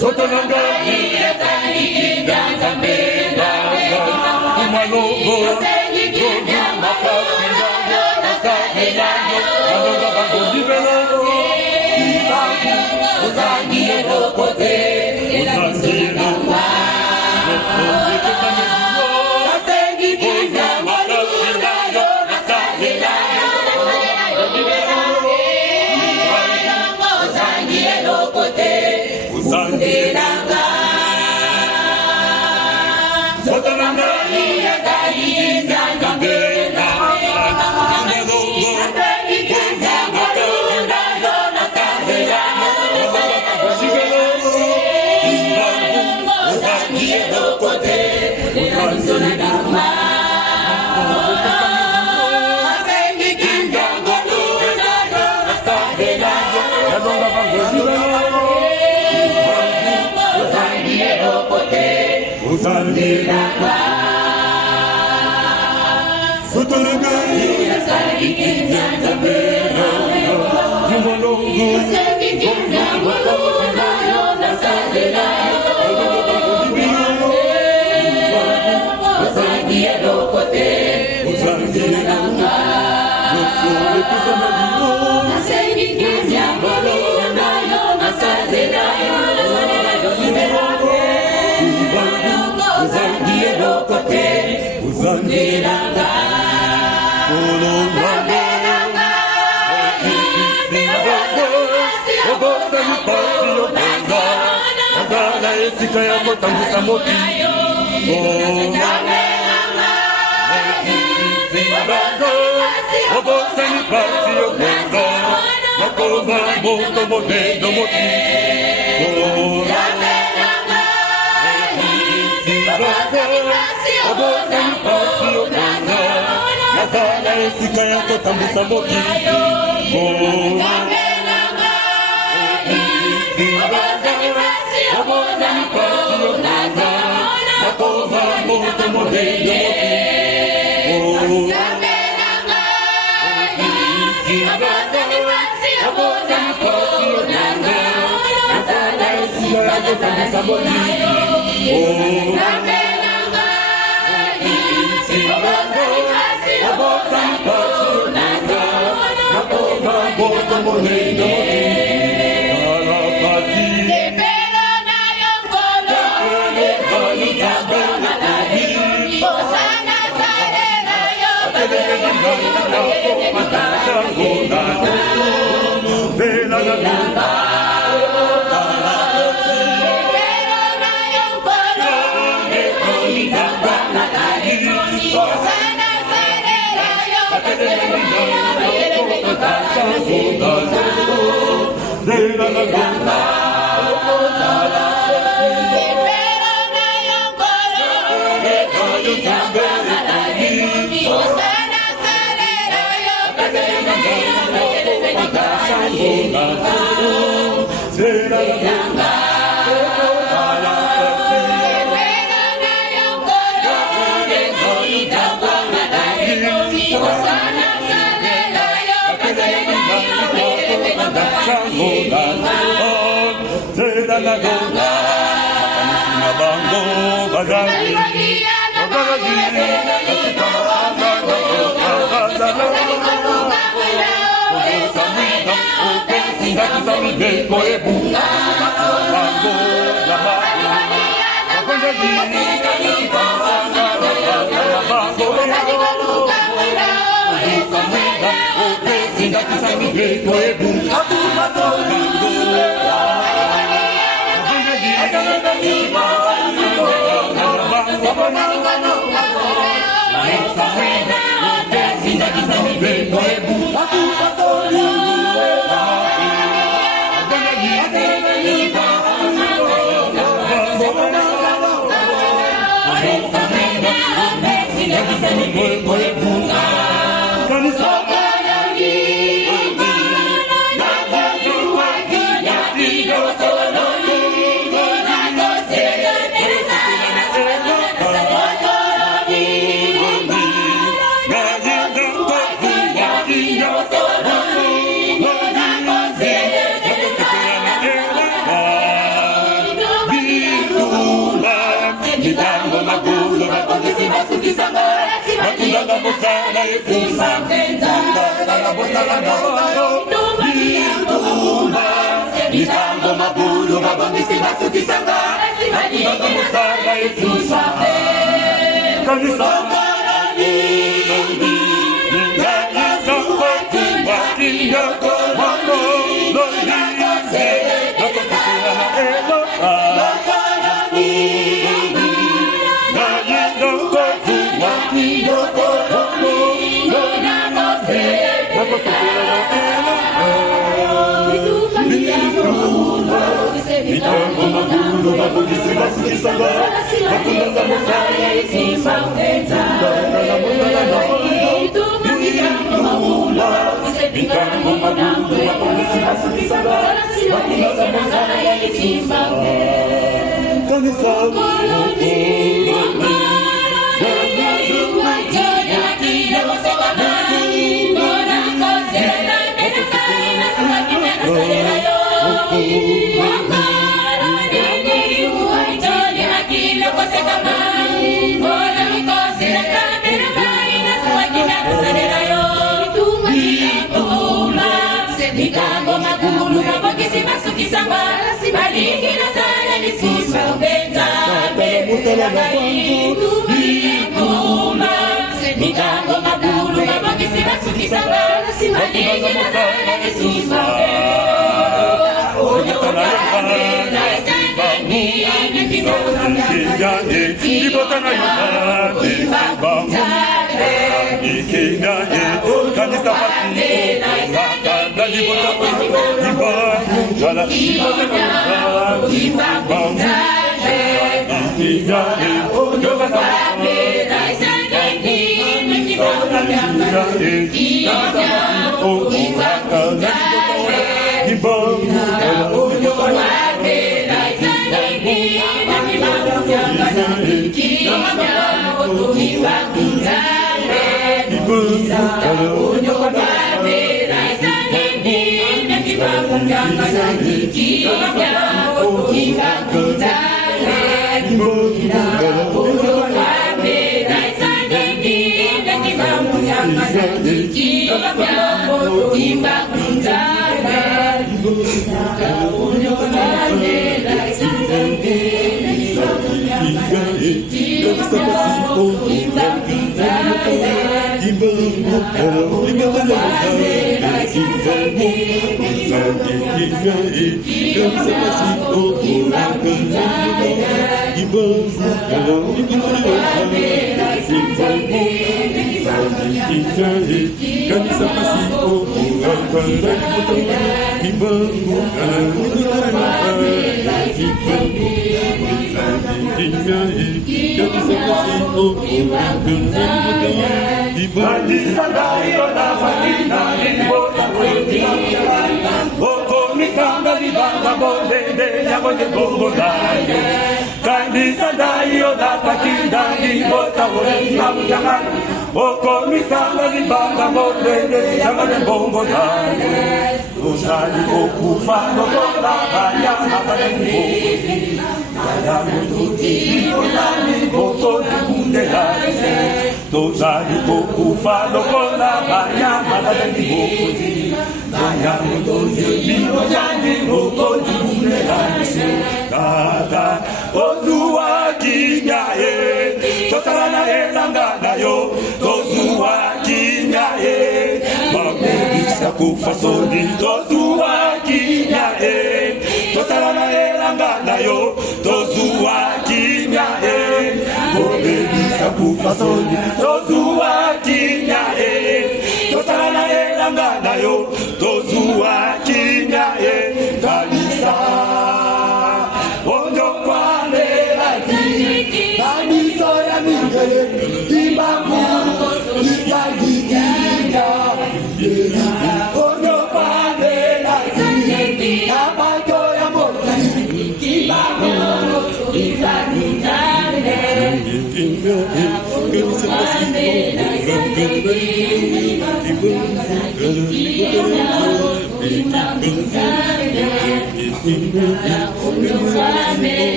Sotonanga Iyatangiza Zambega Kumalogo Gozu Makasina Nasazelayo Anonga Bangozibelo Ibangu Ozangie Lokote Ozangie Namba Nasengiza Makasina Nasazelayo Ozangie Lokote Uzangelanga Sotonanga Iyatangiza Zambega Kumalogo Uzangelanga Sotonanga Iyatangiza Zambega Kumalogo Uzangie Lokote Uzangelanga Nasengiza Makasina Nasazelayo Uzangie Lokote Uzangelanga Uzangelanga Obosa mipasi yopenza Azala esika ya kotambusa moti Obosa mipasi yopenza Nakoza moto modendo moti Obosa mipasi yopenza Azala esika ya kotambusa moti Obosa mipasi yopenza Nakoza moto modendo moti Mitambo mabudu mabongisi basukisanga Musanga Yesu sabe Kanisa Karani Ningaki Zangwati Wakiyoko Wano Lolise Nakosukula na Elo Karani Nayizangwati Wakiyoko Wano Lolise Nakosukula na Elo Mitambo mabudu mabongisi basukisanga Makunda Musanga Yesu sabe Mitambo mabudu mabongisi basukisanga Makunda Musanga Yesu sabe Kanisa Mitambo makulu mabongisi basukisanga Malingira sana nisusa ubeta Musala na kwangu Mitambo makulu mabongisi basukisanga Malingira sana nisusa Ibu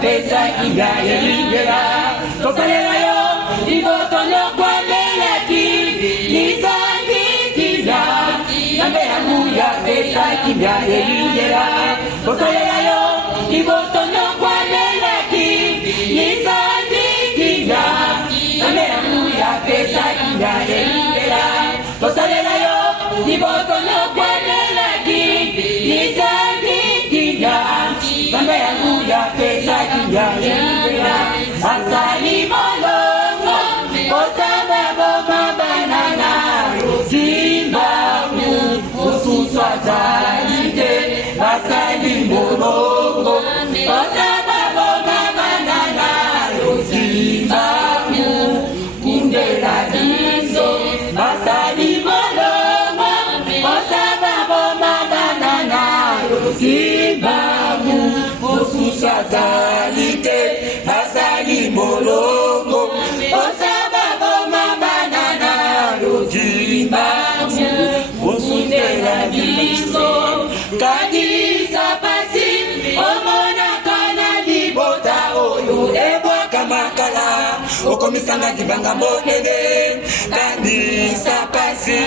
Pesa inga yelingera tosalela yo ibotono kwa melaki nizandikiza nambe yangu ya pesa inga yelingera tosalela yo ibotono kwa melaki nizandikiza nambe yangu ya pesa inga yelingera tosalela yo ibotono kwa melaki nizandikiza nambe yangu ya pesa kinyalela asali molongo osaba mabanana Zimbabwe ususwa zalite asali molongo osaba mabanana Zimbabwe kundela diso asali molongo osaba mabanana Zimbabwe Sazalite asali molongo osababo mabanana Zimbabwe osundela diso kadisa pasi omona kana libota oyo ebwaka makala okomisanga kibanga monene kadisa pasi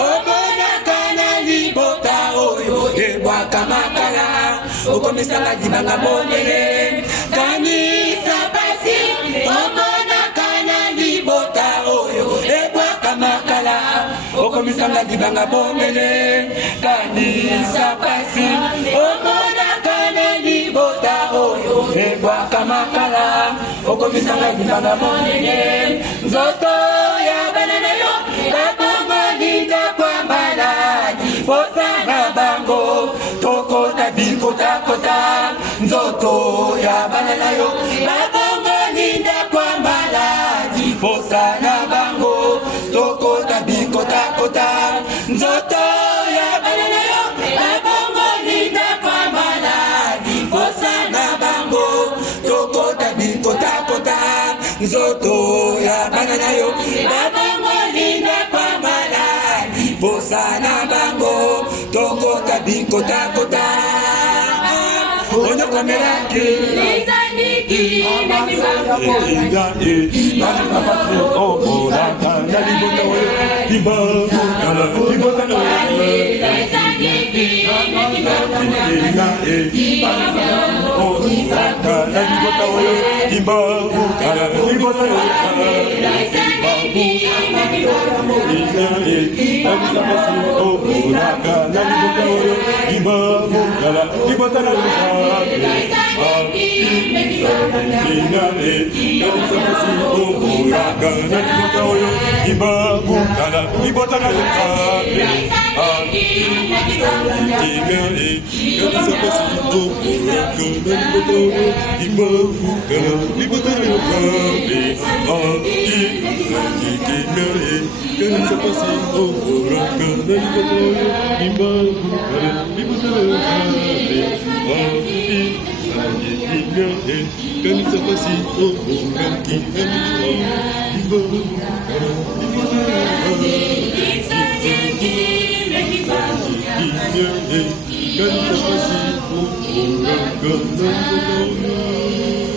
omona kana libota oyo ebwaka makala okomisanga jibanga monene kanisa pasi omona kana libota oyo ebwaka makala okomisanga jibanga monene kanisa pasi omona kana libota oyo ebwaka makala okomisanga jibanga monene nzoto ya banana yo bakomolinda kwa maladi posanga bango tokota bikotakota nzoto ya banana yo bakomolinda kwa maladi posanga bango tokota bikotakota nzoto ya banana yo bakomolinda kwa maladi posanga bango tokota bikotakota nzoto ya banana yo bakomolinda kwa maladi posanga bango tokota bikotakota onyo kamerake nizandiki nakibanga Can you